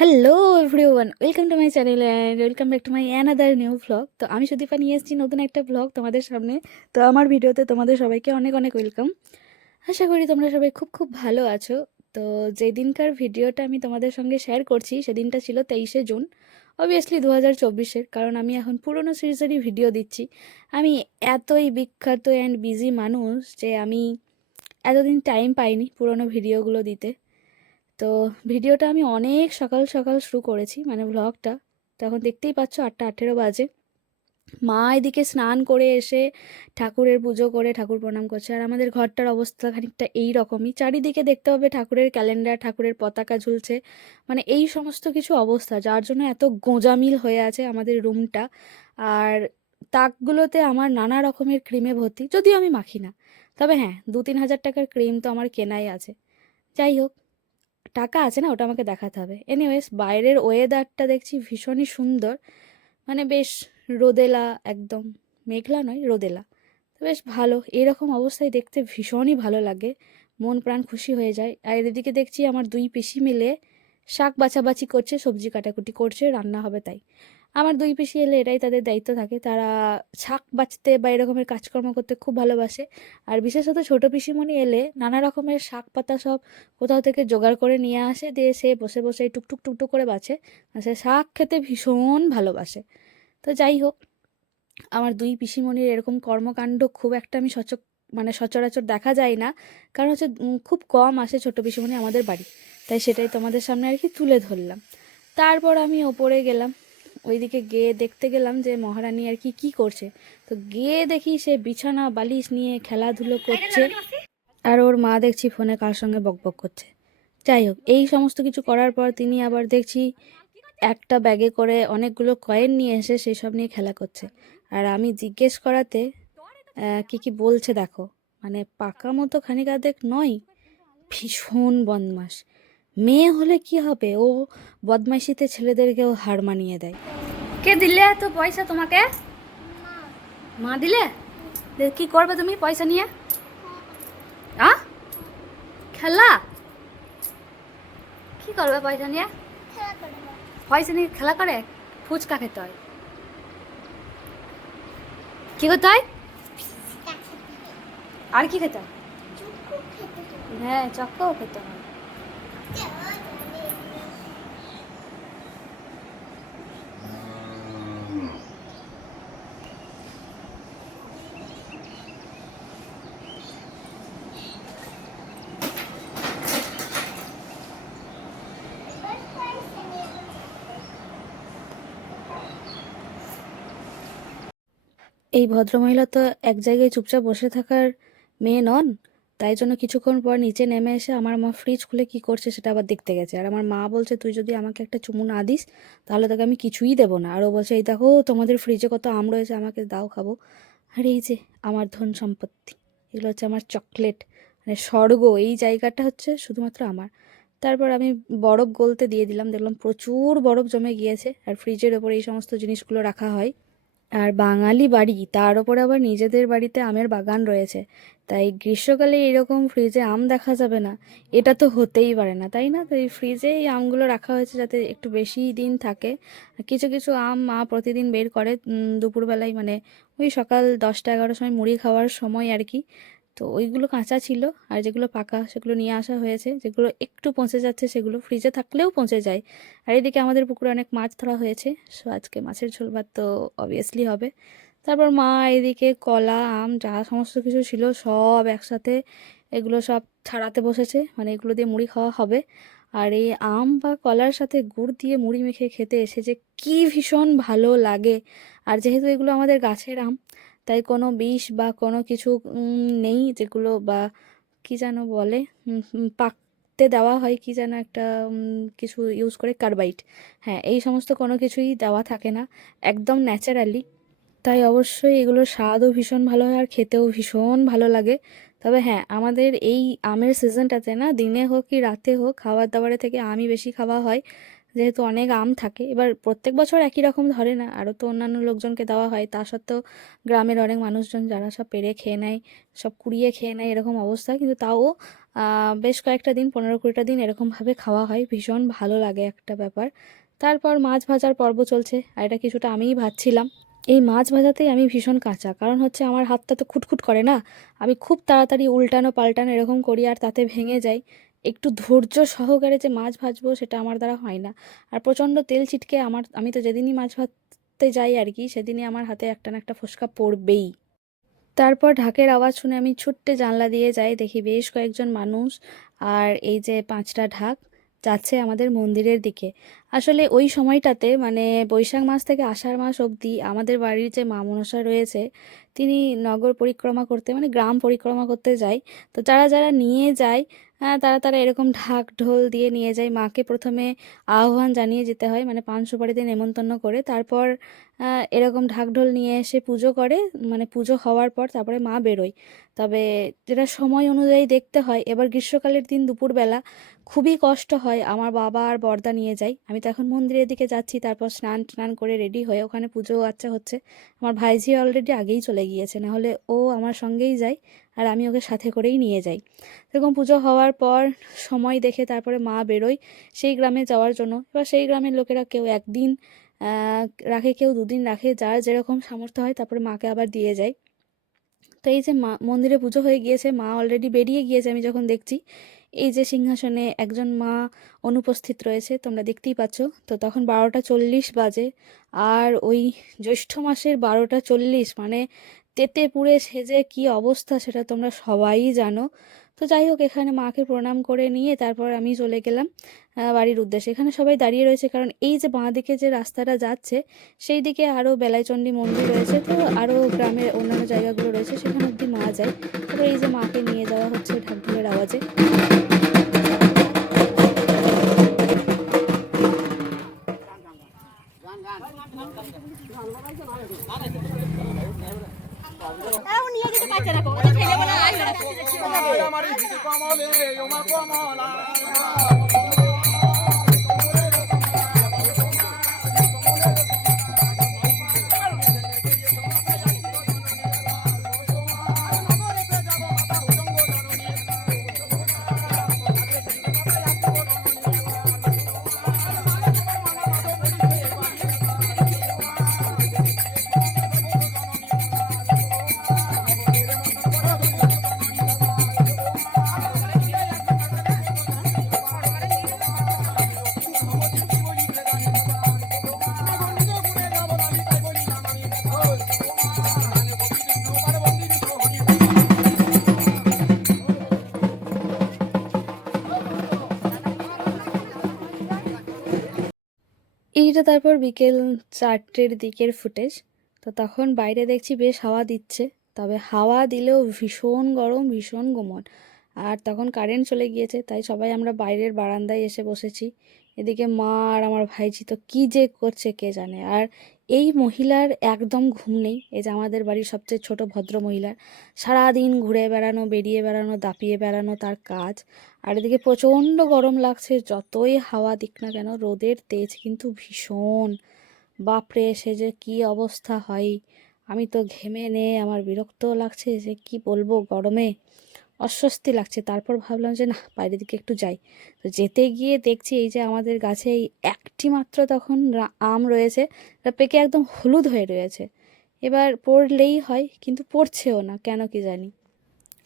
Hello everyone welcome to my channel and welcome back to my another new vlog তো আমি সুদীপা নিয়ে এসেছি নতুন একটা ভ্লগ তোমাদের সামনে। তো আমার ভিডিওতে তোমাদের সবাইকে অনেক অনেক ওয়েলকাম আশা করি তোমরা সবাই খুব খুব ভালো আছো। তো যেদিনকার ভিডিওটা আমি তোমাদের সঙ্গে শেয়ার করছি, সেদিনটা ছিল তেইশে জুন। অবভিয়াসলি দু হাজার চব্বিশের, কারণ আমি এখন পুরনো সিরিজেরই ভিডিও দিচ্ছি। আমি এতই বিখ্যাত অ্যান্ড বিজি মানুষ যে আমি এতদিন টাইম পাইনি পুরনো ভিডিওগুলো দিতে। তো ভিডিওটা আমি অনেক সকাল সকাল শুরু করেছি মানে ব্লগটা তখন দেখতেই পাচ্ছ আটটা আঠেরো বাজে। মা এদিকে স্নান করে এসে ঠাকুরের পুজো করে, ঠাকুর প্রণাম করছে। আর আমাদের ঘরটার অবস্থা খানিকটা এই রকমই। চারিদিকে দেখতে হবে ঠাকুরের ক্যালেন্ডার, ঠাকুরের পতাকা ঝুলছে। মানে এই সমস্ত কিছু অবস্থা, যার জন্য এত গোঁজামিল হয়ে আছে আমাদের রুমটা। আর তাকগুলোতে আমার নানা রকমের ক্রিমে ভর্তি, যদিও আমি মাখি না। তবে হ্যাঁ দু তিন হাজার টাকার ক্রিম তো আমার কেনাই আছে। যাই হোক টাকা আছে না, ওটা আমাকে দেখাতে হবে। এনিওয়েজ বাইরের ওয়েদারটা দেখছি ভীষণই সুন্দর। মানে বেশ রোদেলা, একদম মেঘলা নয়, রোদেলা। তো বেশ ভালো, এরকম অবস্থায় দেখতে ভীষণই ভালো লাগে। মন প্রাণ খুশি হয়ে যায়। আর এদিকে দেখছি আমার দুই পিসি মিলে শাক বাছাবাছি করছে, সবজি কাটাকুটি করছে, রান্না হবে তাই। আমার দুই পিসি এলে এটাই তাদের দায়িত্ব থাকে। তারা শাক বাঁচতে বা এরকমের কাজকর্ম করতে খুব ভালোবাসে। আর বিশেষত ছোটো পিসিমণি এলে নানা রকমের শাক পাতা সব কোথাও থেকে জোগাড় করে নিয়ে আসে, দিয়ে সে বসে বসে টুকটুক টুকটুক করে বাঁচে। আর সে শাক খেতে ভীষণ ভালোবাসে। তো যাই হোক, আমার দুই পিসিমণির এরকম কর্মকাণ্ড খুব একটা আমি সচক মানে সচরাচর দেখা যায় না। কারণ হচ্ছে খুব কম আসে ছোটো পিসিমণি আমাদের বাড়ি। তাই সেটাই তোমাদের সামনে আর কি তুলে ধরলাম। তারপর আমি ওপরে গেলাম। ওইদিকে গিয়ে দেখতে গেলাম যে মহারানী আর কি কি করছে। তো গিয়ে দেখি সে বিছানা বালিশ নিয়ে খেলাধুলো করছে। আর ওর মা দেখছি ফোনে কার সঙ্গে বকবক করছে। যাই হোক এই সমস্ত কিছু করার পর তিনি আবার দেখছি একটা ব্যাগে করে অনেকগুলো কয়েন নিয়ে এসে সেই সব নিয়ে খেলা করছে। আর আমি জিজ্ঞেস করাতে কি কি বলছে দেখো। মানে পাকা মতো খানিক আধেক নয় ভীষণ বদমাস মেয়ে হলে কি হবে? ও বদমাইশিতে ছেলেদেরকেও হার মানিয়ে দেয়। কে দিলে এত পয়সা তোমাকে? মা দিলে? কি করবে তুমি পয়সা নিয়ে? আ? খেলা? কি করবে পয়সা নিয়ে? পয়সা নিয়ে খেলা করে? ফুচকা খেতে হয়। কি করতে হয়? আর কি খেতে হয়? হ্যাঁ। চক্কও খেতে হয়। এই ভদ্রমহিলা তো এক জায়গায় চুপচাপ বসে থাকার মেয়ে নন, তাই জন্য কিছুক্ষণ পর নিচে নেমে এসে আমার মা ফ্রিজ খুলে কি করছে সেটা আবার দেখতে গেছে। আর আমার মা বলছে, তুই যদি আমাকে একটা চুমু না দিস, তাহলে তোকে আমি কিছুই দেবো না। আর ও বলছে, এই দেখো, তোমাদের ফ্রিজে কত আম রয়েছে, আমাকে দাও, খাব। আর এই যে আমার ধন সম্পত্তি, এগুলো হচ্ছে আমার চকলেট মানে স্বর্গ, এই জায়গাটা হচ্ছে শুধুমাত্র আমার। তারপর আমি বরফ গলতে দিয়ে দিলাম, দেখলাম প্রচুর বরফ জমে গিয়েছে, আর ফ্রিজের ওপর এই সমস্ত জিনিসগুলো রাখা হয়। আর বাঙালি বাড়ি, তার ওপর আবার নিজেদের বাড়িতে আমের বাগান রয়েছে। তাই গ্রীষ্মকালে এরকম ফ্রিজে আম দেখা যাবে না। এটা তো হতেই পারে না, তাই না? তাই ফ্রিজে এই আমগুলো রাখা হয়েছে যাতে একটু বেশি দিন থাকে। কিছু কিছু আম মা প্রতিদিন বের করে দুপুরবেলায় মানে ওই সকাল দশটা, এগারোটার সময় মুড়ি খাওয়ার সময় আর কি। তো ওইগুলো কাঁচা ছিল আর যেগুলো পাকা সেগুলো নিয়ে আসা হয়েছে। যেগুলো একটু পচে যাচ্ছে সেগুলো ফ্রিজে থাকলেও পচে যায়। আর এদিকে আমাদের পুকুরে অনেক মাছ ধরা হয়েছে। সো আজকে মাছের ঝোল ভাত তো অবভিয়াসলি হবে। তারপর মা এদিকে কলা, আম, যা সমস্ত কিছু ছিল সব একসাথে এগুলো সব ছাড়াতে বসেছে। মানে এগুলো দিয়ে মুড়ি খাওয়া হবে। আর এই আম বা কলার সাথে গুড় দিয়ে মুড়ি মেখে খেতে এসে যে কি ভীষণ ভালো লাগে। আর যেহেতু এগুলো আমাদের গাছের আম তাই কোনো বিষ বা কোনো কিছু নেই যেগুলো বা কি যেন বলে পাকতে দেওয়া হয় কি যেন একটা কিছু ইউজ করে কার্বাইড হ্যাঁ এই সমস্ত কোনো কিছুই দেওয়া থাকে না, একদম ন্যাচারালি তাই অবশ্যই এগুলোর স্বাদও ভীষণ ভালো হয় আর খেতেও ভীষণ ভালো লাগে। তবে হ্যাঁ আমাদের এই আমের সিজনটাতে না, দিনে হোক কি রাতে হোক খাবার দাবারের থেকে আমই বেশি খাওয়া হয়। যেহেতু অনেক আম থাকে, এবার প্রত্যেক বছর একই রকম ধরে না, আরও তো অন্যান্য লোকজনকে দেওয়া হয়। তা সত্ত্বেও গ্রামের অনেক মানুষজন যারা সব পেরে খেয়ে নেয়, সব কুড়িয়ে খেয়ে নেয় এরকম অবস্থা। কিন্তু তাও বেশ কয়েকটা দিন, পনেরো কুড়িটা দিন এরকমভাবে খাওয়া হয়। ভীষণ ভালো লাগে একটা ব্যাপার। তারপর মাছ ভাজার পর্ব চলছে, আর এটা কিছুটা আমিই ভাজছিলাম। এই মাছ ভাজাতেই আমি ভীষণ কাঁচা, কারণ হচ্ছে আমার হাতটা তো খুটখুট করে না। আমি খুব তাড়াতাড়ি উল্টানো পাল্টানো এরকম করি আর তাতে ভেঙে যাই একটু ধৈর্য সহকারে যে মাছ ভাজবো সেটা আমার দ্বারা হয় না। আর প্রচণ্ড তেল ছিটকে আমার, আমি তো যেদিনই মাছ ভাজতে যাই আর কি, সেদিনই আমার হাতে একটা না একটা ফোসকা পড়বেই। তারপর ঢাকের আওয়াজ শুনে আমি ছুট্টে জানলা দিয়ে যাই, দেখি বেশ কয়েকজন মানুষ আর এই যে পাঁচটা ঢাক যাচ্ছে আমাদের মন্দিরের দিকে। আসলে ওই সময়টাতে মানে বৈশাখ মাস থেকে আষাঢ় মাস অবধি আমাদের বাড়ির যে মা মনসা রয়েছে তিনি নগর পরিক্রমা করতে মানে গ্রাম পরিক্রমা করতে যায়। তো যারা যারা নিয়ে যায় আহ, তারা তারা এরকম ঢাক ঢোল দিয়ে নিয়ে যায় মাকে প্রথমে আহ্বান জানিয়ে যেতে হয় মানে পান সুপারিতে নেমন্তন্ন করে। তারপর এরকম ঢাক ঢোল নিয়ে এসে পুজো করে মানে পুজো হওয়ার পর তারপরে মা বেরোয়। তবে যেটা সময় অনুযায়ী দেখতে হয় এবার গ্রীষ্মকালের দিন দুপুরবেলা খুবই কষ্ট হয় আমার বাবা আর বর্দা নিয়ে যায়। আমি তো এখন মন্দিরের দিকে যাচ্ছি, তারপর স্নান টান করে রেডি হয়ে ওখানে পুজো আচ্ছা হচ্ছে। আমার ভাইঝি অলরেডি আগেই চলে গিয়েছে, নাহলে ও আমার সঙ্গেই যায় আর আমি ওকে সাথে করেই নিয়ে যাই। এরকম পুজো হওয়ার পর সময় দেখে তারপরে মা বেরোয় সেই গ্রামে যাওয়ার জন্য। এবার সেই গ্রামের লোকেরা কেউ একদিন রাখে, কেউ দুদিন রাখে, যার যেরকম সামর্থ্য হয় তারপরে মাকে আবার দিয়ে যায়। তো এই যে মা, মন্দিরে পুজো হয়ে গিয়েছে, মা অলরেডি বেরিয়ে গিয়েছে আমি যখন দেখছি এই যে সিংহাসনে একজন মা অনুপস্থিত রয়েছে, তোমরা দেখতেই পাচ্ছ। তো তখন বারোটা চল্লিশ বাজে আর ওই জ্যৈষ্ঠ মাসের বারোটা চল্লিশ মানে তেতে পুড়ে সেজে কি অবস্থা সেটা তোমরা সবাই জানো। তো যাই হোক, এখানে মাকে প্রণাম করে নিয়ে তারপর আমি চলে গেলাম বাড়ির উদ্দেশ্যে। এখানে সবাই দাঁড়িয়ে রয়েছে কারণ এই যে বাঁ দিকে যে রাস্তাটা যাচ্ছে, সেই দিকে আরও বেলাইচণ্ডী মন্দির রয়েছে। তো আরও গ্রামের অন্যান্য জায়গাগুলো রয়েছে, সেখানে অবধি মা যায়। তারপর এই যে মাকে নিয়ে যাওয়া এইটা তারপর বিকেল চারটের দিকের ফুটেজ। তো তখন বাইরে দেখছি বেশ হাওয়া দিচ্ছে, তবে হাওয়া দিলেও ভীষণ গরম, ভীষণ গোমন আর তখন কারেন্ট চলে গিয়েছে, তাই সবাই আমরা বাইরের বারান্দায় এসে বসেছি। এদিকে মা আর আমার ভাইজি, তো কী যে করছে কে জানে? আর এই মহিলার একদম ঘুম নেই। এই যে আমাদের বাড়ির সবচেয়ে ছোট ভদ্র মহিলার সারাদিন ঘুরে বেড়ানো, বেরিয়ে বেড়ানো, দাপিয়ে বেড়ানো তার কাজ। আর এদিকে প্রচণ্ড গরম লাগছে, যতই হাওয়া দিক না কেন রোদের তেজ কিন্তু ভীষণ। বাপরে, সে যে কি অবস্থা হয়। আমি তো ঘেমে নে আমার বিরক্ত লাগছে যে কি বলব গরমে। অস্বস্তি লাগছে। তারপর ভাবলাম যে না, বাইরের দিকে একটু যাই। তো যেতে গিয়ে দেখছি এই যে আমাদের গাছে এই একটি মাত্র তখন আম রয়েছে। পেকে একদম হলুদ হয়ে রয়েছে। এবার পড়লেই হয়, কিন্তু পড়ছেও না। কেন কি জানি।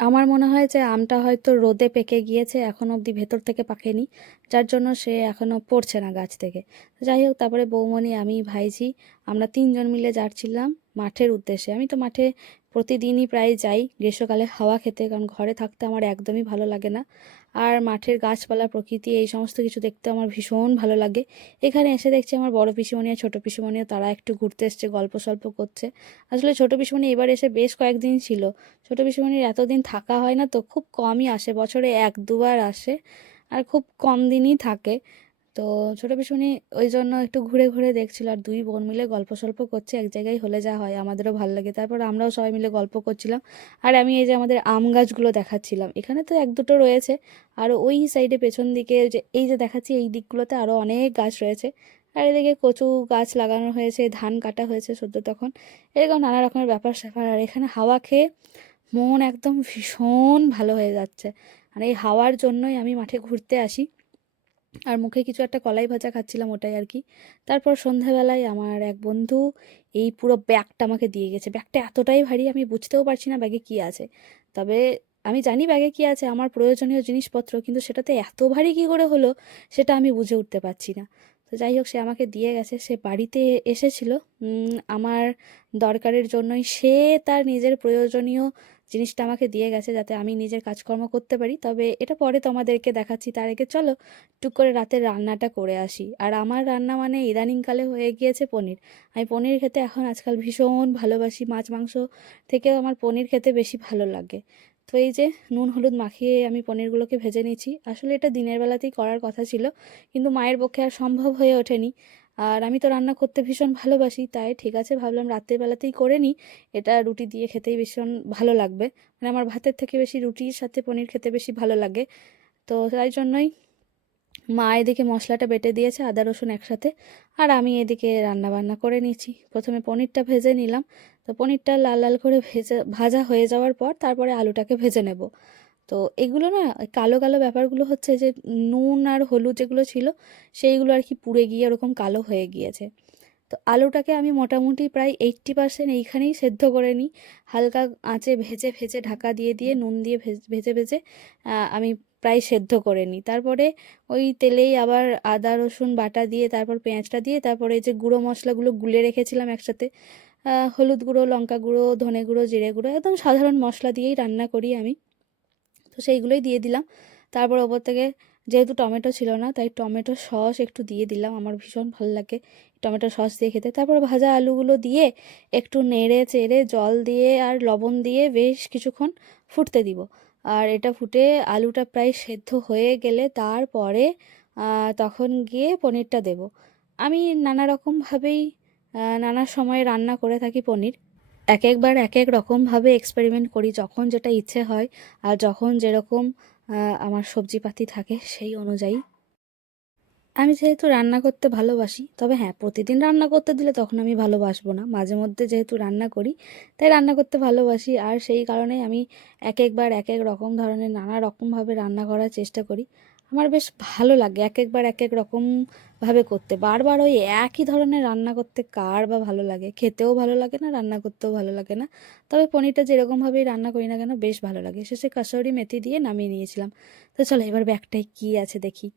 আমার মনে হয় যে আমটা হয়তো রোদে পেকে গিয়েছে, এখন অবধি ভেতর থেকে পাকেনি, যার জন্য সে এখনও পড়ছে না গাছ থেকে। যাই হোক, তারপরে বৌমণি, আমি ভাইজি আমরা তিনজন মিলে যাচ্ছিলাম মাঠের উদ্দেশ্যে। আমি তো মাঠে প্রতিদিনই প্রায় যাই গ্রীষ্মকালে হাওয়া খেতে, কারণ ঘরে থাকতে আমার একদমই ভালো লাগে না। আর মাঠের গাছপালা, প্রকৃতি, এই সমস্ত কিছু দেখতে আমার ভীষণ ভালো লাগে। এখানে এসে দেখছি আমার বড় পিসিমণি আর ছোটো পিসিমণিও, তারা একটু ঘুরতে এসছে, গল্প সল্প করছে। আসলে ছোটো পিসিমণি এবার এসে বেশ কয়েকদিন ছিল। ছোটো পিসিমণির এতদিন থাকা হয় না তো, খুব কমই আসে, বছরে এক দুবার আসে। আর খুব কম দিনই থাকে। তো ছোটো পিসিমণি ওই জন্য একটু ঘুরে ঘুরে দেখছিল আর দুই বোন মিলে গল্প সল্প করছে, এক জায়গায় হলে যা হয়, আমাদেরও ভালো লাগে। তারপর আমরাও সবাই মিলে গল্প করছিলাম। আর আমি এই যে আমাদের আম গাছগুলো দেখাচ্ছিলাম, এখানে তো এক দুটো রয়েছে। আর ওই সাইডে পেছন দিকে যে এই যে দেখাচ্ছি, এই দিকগুলোতে আরও অনেক গাছ রয়েছে। আর এদিকে কচু গাছ লাগানো হয়েছে, ধান কাটা হয়েছে সদ্য তখন। এরকম নানা রকমের ব্যাপার স্যাপার। আর এখানে হাওয়া খেয়ে মন একদম ভীষণ ভালো হয়ে যাচ্ছে। আর এই হাওয়ার জন্যই আমি মাঠে ঘুরতে আসি। আর মুখে কিছু একটা কলাই ভাজা খাচ্ছিলাম ওটাই আর কি। তারপর সন্ধ্যাবেলায় আমার এক বন্ধু এই পুরো ব্যাগটা আমাকে দিয়ে গেছে। ব্যাগটা এতটাই ভারী আমি বুঝতেও পারছি না ব্যাগে কী আছে। তবে আমি জানি ব্যাগে কী আছে, আমার প্রয়োজনীয় জিনিসপত্র, কিন্তু সেটাতে এত ভারী কী করে হলো, সেটা আমি বুঝে উঠতে পারছি না। যাই হোক, সে আমাকে দিয়ে গেছে। সে বাড়িতে এসেছিল। আমার দরকারের জন্যই সে তার নিজের প্রয়োজনীয় জিনিসটা আমাকে দিয়ে গেছে যাতে আমি নিজের কাজকর্ম করতে পারি। তবে এটা পরে তোমাদেরকে দেখাচ্ছি। তার আগে চলো টুক করে রাতের রান্নাটা করে আসি। আর আমার রান্না মানে ইদানিংকালে হয়ে গিয়েছে পনির। আমি পনির খেতে এখন আজকাল ভীষণ ভালোবাসি। মাছ, মাংস থেকেও আমার পনির খেতে বেশি ভালো লাগে। তো এই যে নুন, হলুদ মাখিয়ে আমি পনিরগুলোকে ভেজে নিয়েছি। আসলে এটা দিনের বেলাতেই করার কথা ছিল, কিন্তু মায়ের পক্ষে আর সম্ভব হয়ে ওঠেনি। আর আমি তো রান্না করতে ভীষণ ভালোবাসি, তাই ঠিক আছে, ভাবলাম রাতের বেলাতেই করে নিই। এটা রুটি দিয়ে খেতেই ভীষণ ভালো লাগবে। মানে আমার ভাতের থেকে বেশি রুটির সাথে পনির খেতে বেশি ভালো লাগে। তো তাই জন্যই মা এদিকে মশলাটা বেটে দিয়েছে, আদা, রসুন একসাথে। আর আমি এদিকে রান্না বান্না করে নিয়েছি প্রথমে পনিরটা ভেজে নিলাম। তো পনিরটা লাল লাল করে ভেজে, ভাজা হয়ে যাওয়ার পর তারপরে আলুটাকে ভেজে নেব। তো এগুলো না কালো কালো ব্যাপারগুলো হচ্ছে যে, নুন আর হলুদ যেগুলো ছিল, সেইগুলো আর কি পুড়ে গিয়ে ওরকম কালো হয়ে গিয়েছে। তো আলুটাকে আমি মোটামুটি প্রায় এইট্টি পার্সেন্ট এইখানেই সেদ্ধ করে নিই। হালকা আঁচে ভেজে ভেজে ঢাকা দিয়ে দিয়ে নুন দিয়ে ভেজ- ভেজে ভেজে আমি প্রায় সেদ্ধ করে নিই। তারপরে ওই তেলেই আবার আদা, রসুন বাটা দিয়ে তারপর পেঁয়াজটা দিয়ে তারপরে যে গুঁড়ো মশলাগুলো গুলে রেখেছিলাম একসাথে হলুদ গুঁড়ো, লঙ্কা গুঁড়ো, ধনে গুঁড়ো, জিরে গুঁড়ো, একদম সাধারণ মশলা দিয়েই রান্না করি আমি। তো সেইগুলোই দিয়ে দিলাম। তারপর ওপর থেকে যেহেতু টমেটো ছিল না, তাই টমেটো সস একটু দিয়ে দিলাম। আমার ভীষণ ভালো লাগে টমেটো সস দিয়ে খেতে। তারপর ভাজা আলুগুলো দিয়ে একটু নেড়ে চেড়ে জল দিয়ে আর লবণ দিয়ে বেশ কিছুক্ষণ ফুটতে দিব। আর এটা ফুটে আলুটা প্রায় সেদ্ধ হয়ে গেলে তারপরে তখন গিয়ে পনিরটা দেব। আমি নানা রকমভাবেই নানা সময় রান্না করে থাকি পনির। এক একবার এক এক রকমভাবে এক্সপেরিমেন্ট করি যখন যেটা ইচ্ছে হয় আর যখন যেরকম আমার সবজিপাতি থাকে সেই অনুযায়ী। আমি যেহেতু রান্না করতে ভালোবাসি, তবে হ্যাঁ প্রতিদিন রান্না করতে দিলে তখন আমি ভালোবাসবো না। মাঝে মধ্যে যেহেতু রান্না করি, তাই রান্না করতে ভালোবাসি। আর সেই কারণেই আমি এক একবার এক এক রকম ধরনের নানা রকমভাবে রান্না করার চেষ্টা করি। আমার বেশ ভালো লাগে এক একবার এক এক রকমভাবে করতে। বারবার ওই একই ধরনের রান্না করতে কার বা ভালো লাগে? খেতেও ভালো লাগে না, রান্না করতেও ভালো লাগে না। তবে পনিরটা যেরকমভাবেই রান্না করি না কেন, বেশ ভালো লাগে। শেষে কাসৌরি মেথি দিয়ে নামিয়ে নিয়েছিলাম। তো চলো এবার ব্যাগটায় কী আছে দেখি।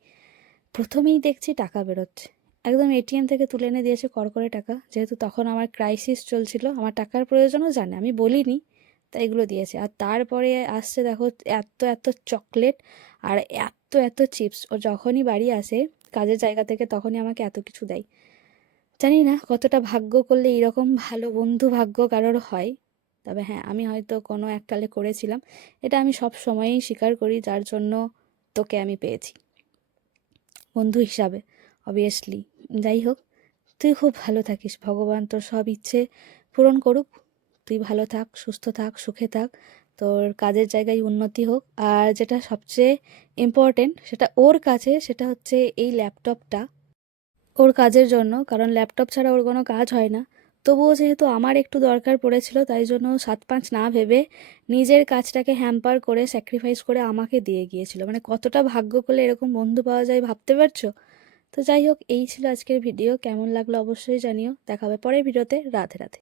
প্রথমেই দেখছি টাকা বেরোচ্ছে। একদম এটিএম থেকে তুলে এনে দিয়েছে করকরে টাকা। যেহেতু তখন আমার ক্রাইসিস চলছিল, আমার টাকার প্রয়োজনও জানে, আমি বলিনি, তাই এগুলো দিয়েছে। আর তারপরে আসছে দেখো, এত এত চকলেট আর এত এত চিপস ও যখনই বাড়ি আসে, কাজের জায়গা থেকে তখনই আমাকে এত কিছু দেয়। জানি না কতটা ভাগ্য করলে এরকম ভালো বন্ধু ভাগ্য কারোর হয়। তবে হ্যাঁ আমি হয়তো কোনো এককালে করেছিলাম। এটা আমি সব সময়ই স্বীকার করি, যার জন্য তোকে আমি পেয়েছি। বন্ধু হিসাবে অবভিয়াসলি যাই হোক তুই খুব ভালো থাকিস, ভগবান তোর সব ইচ্ছে পূরণ করুক। তুই ভালো থাক, সুস্থ থাক, সুখে থাক, তোর কাজের জায়গায় উন্নতি হোক। আর যেটা সবচেয়ে ইম্পর্টেন্ট সেটা ওর কাছে, সেটা হচ্ছে এই ল্যাপটপটা ওর কাজের জন্য, কারণ ল্যাপটপ ছাড়া ওর কোনো কাজ হয় না। তবুও যেহেতু আমার একটু দরকার পড়েছিল, তাই জন্য সাত পাঁচ না ভেবে নিজের কাজটাকে হ্যাম্পার করে স্যাক্রিফাইস করে আমাকে দিয়ে গিয়েছিল। মানে কতটা ভাগ্য করলে এরকম বন্ধু পাওয়া যায় ভাবতে পারছ? তো যাই হোক, এই ছিল আজকের ভিডিও কেমন লাগল অবশ্যই জানিও। দেখাবে পরের ভিডিওতে রাধে রাধে।